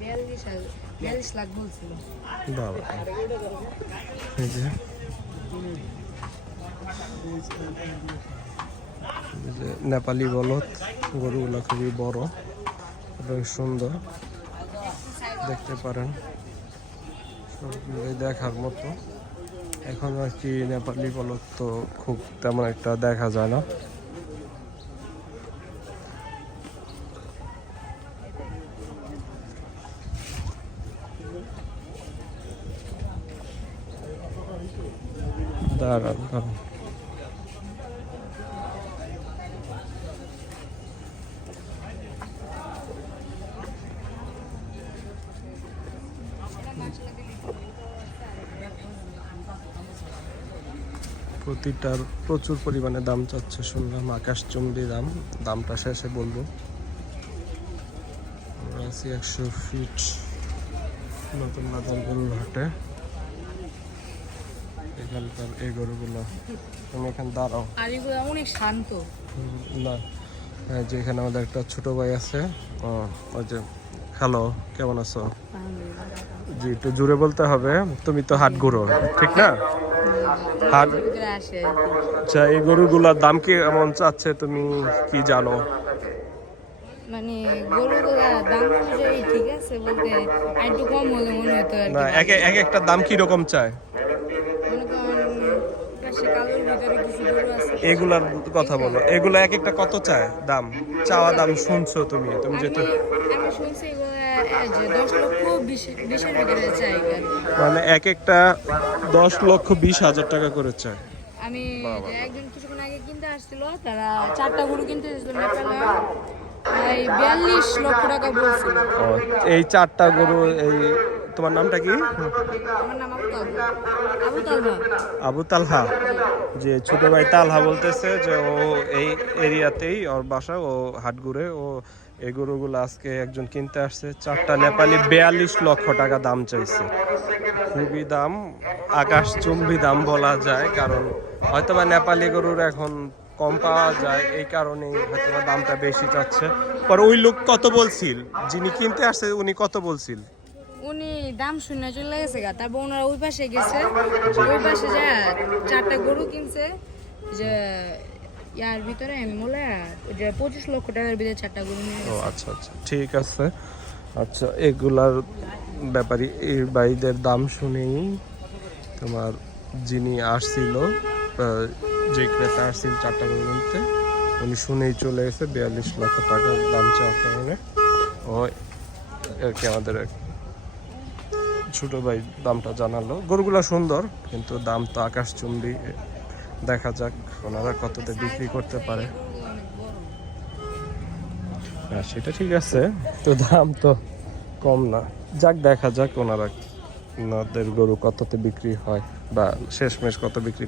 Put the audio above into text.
42 লাখ বলছিল। বাবা, এই যে নেপালি বলদ, গরুগুলো খুবই বড় এবং সুন্দর, দেখতে পারেন সবগুলোই দেখার মতো। এখন আর কি নেপালি বলদ তো খুব তেমন একটা দেখা যায় না। দাঁড়ান দাঁড়ান, প্রতিটার প্রচুর পরিমাণে দাম চাচ্ছে শুনলাম, আকাশচুম্বী দাম। দামটা শেষে বলবো। আমরা আছি 100 ফিট নতুন বাজার গরুর হাটে। এখানকার এই গরুগুলো, তুমি এখানে দাঁড়াও। আর এগুলো অনেক শান্ত। না, যে এখানে আমাদের একটা ছোট ভাই আছে, ওই যে, হ্যালো, কেমন আছো? জি, একটু জোরে বলতে হবে, তুমি তো হাট ঘুরো ঠিক না? হাট, আচ্ছা, এই গরুগুলার দাম কি এমন চাচ্ছে তুমি কি জানো? মানে গরুগুলা দাম অনুযায়ী ঠিক আছে, বলতে একটু কম হলে মনে হতো আর না, কি। এক একটা দাম কি রকম চায়? মনে করেন পাশে কালোর ভিতরে কিছু গরু আছে। এগুলার কথা বলো, এগুলা এক একটা কত চায় দাম? চাওয়া দাম শুনছো তুমি যেহেতু, আমি শুনছি এগুলা যে 10 লক্ষ 20-এর ভিতরে চাই। মানে এক একটা 10,20,000 টাকা করে চায়। আমি যে একজন কিছুক্ষণ আগে কিনতে আসছিল, তারা 4টা গরু কিনতে এসেছিল নেপালে, প্রায় 42 লক্ষ টাকা বলছিল। ও, এই 4টা গরু, এই তোমার নামটা কি? আমার নাম আবু তালহা। আবু তালহা। যে ছোট ভাই তালহা বলতেছে যে ও এই এরিয়াতেই ওর বাসা, ও হাট ঘুরে, ও এই গরুগুলো আজকে একজন কিনতে আসছে। 4টা নেপালি 42 লক্ষ টাকা দাম চাইছে। খুবই দাম, আকাশচুম্বী দাম বলা যায়, কারণ হয়তোবা নেপালি গরুর এখন কম পাওয়া যায়, এই কারণেই হয়তোবা দামটা বেশি চাচ্ছে। পর ওই লোক কত বলছিল, যিনি কিনতে আসছে উনি কত বলছিল? উনি দাম শুনে চলে গেছে গা, তারপর ওনারা ওই পাশে গেছে, ওই পাশে যা 4টা গরু কিনছে, যে ইয়ার ভিতরে মোলে যে 25 লক্ষ টাকার ভিতরে 4টা গরু নিয়ে ও গেছে। আচ্ছা আচ্ছা, ঠিক আছে। আচ্ছা, এগুলার ব্যাপারে এই বাইদের দাম শুনেই তোমার যিনি আসছিল, যে ক্রেতা আসছিল 4টা গরু কিনতে, উনি শুনেই চলে গেছে 42 লক্ষ টাকার দাম চাওয়ার কারণে। ও আর কি আমাদের এক ছোট ভাই দামটা জানালো। গরুগুলা সুন্দর, কিন্তু দাম তো আকাশচুম্বী। দেখা যাক ওনারা কততে বিক্রি করতে পারে। হ্যাঁ, সেটা ঠিক আছে, তো দাম তো কম না। যাক, দেখা যাক ওনাদের গরু কততে বিক্রি হয় বা শেষমেশ কত বিক্রি